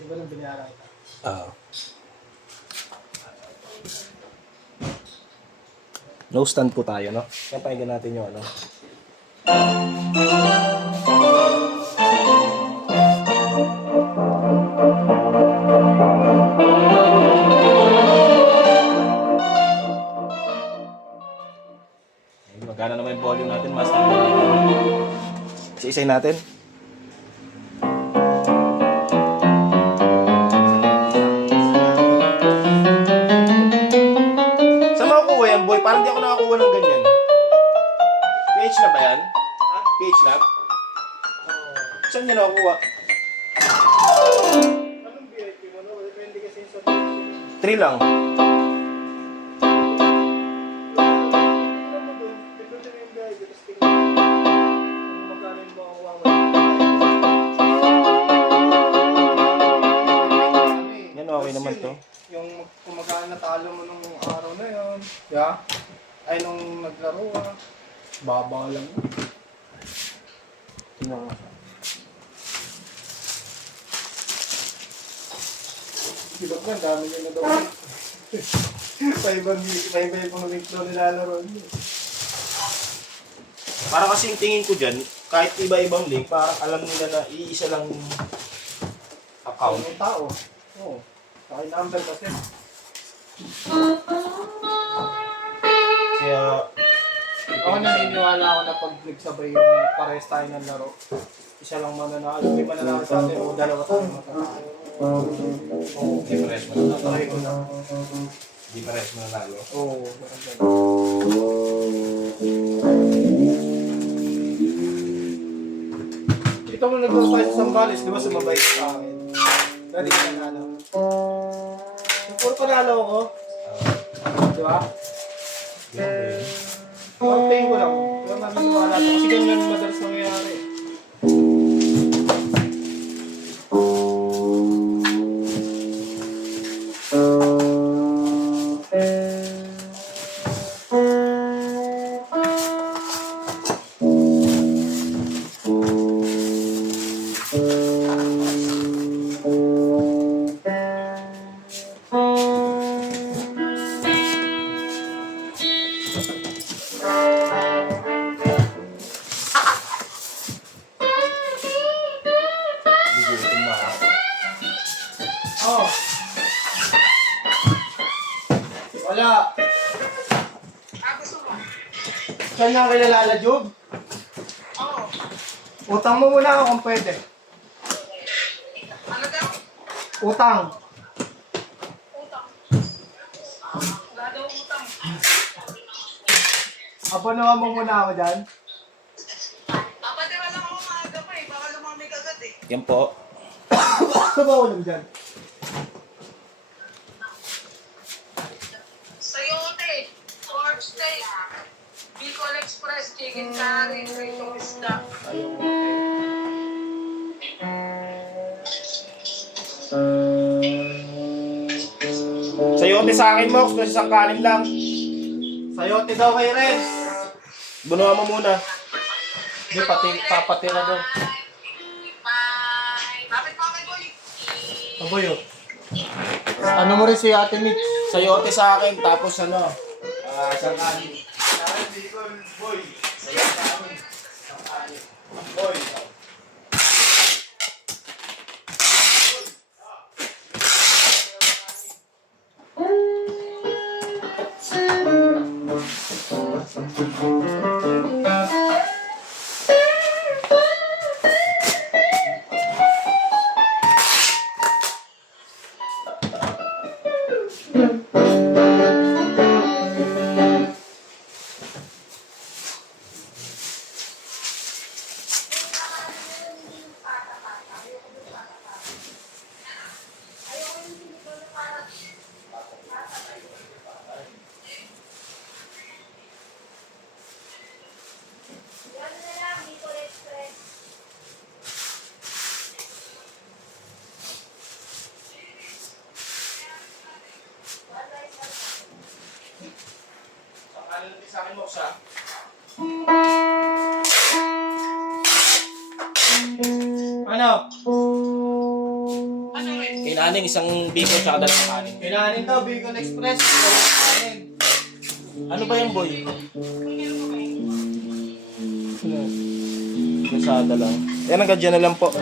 Di ba nang binayaran kita? Oo. No stand po tayo, no? Kaya pakinggan natin yung ano. Magkano naman yung volume natin, master? Isa-isay natin. Saan makukuha yan, boy? Parang di ako nakakuha ng ganyan. PH Lab ba yan? Ha? PH Lab? Saan niya nakakuha? Anong VIP mo? No? Depende kasi sa 3 lang. Yan, okay naman to. Yung kung magkano natalo mo nung araw na yun. Yeah? Ay, nung naglaro ah. Baba lang. Tingnan mo. Silog na, dami nyo na daw. Paibang link daw nilalaro niyo. Para kasi yung tingin ko dyan, kahit iba-ibang link, parang alam nila na iisa lang account. Yung tao. Oo. Saka yung number kasi. Kaya, Ako naniniwala ako na pag nagsabay yung pares tayo ng laro, isa lang mananalo. May mananalo sa atin o dalawa tayo matatalo. Oo. di pares mo na Natry ko na. Di pares mo na lalo. Oo. Ito mo nag-go tayo sa Sambales, di ba sumabay sa akin? Dali ka nanalo. Puro panalo ako. Di ba? Pag-pay ko lang. Pero naniniwala ko. Kasi ganyan madalas nangyayari. Bigutin na ako. Oh. Wala. Saan niya kilala, Job? Oo. Utang mo muna ako kung pwede. Ano daw? Utang. Utang. Wala daw utang. Abanuhan mo muna ako dyan. Papatira lang ako maaga pa eh. Baka lumamig agad eh. Yan po. Ano ba ulam dyan? Sayote. Pork steak. Bicol Express. Chicken curry. Pritong isda. Sayote sa akin, Mox. Kasi isang kanin lang. Sayote daw kay Renz. Bunuhan mo muna. Hindi, papatira daw. Bye. Lapit mo kay Boy. Aboy, oh. Ano mo rin si Ate Mix? Sayote sa akin, tapos ano, isang kanin. Boy. Sa akin, Mox, ha? Ano? Ano rin? Kinaning, isang biko, tsaka dalawang kanin. Kinanin daw, Bicol Express. Kinanin. Ano ba yan, boy? Masada lang. Yan, hanggang dyan na lang po.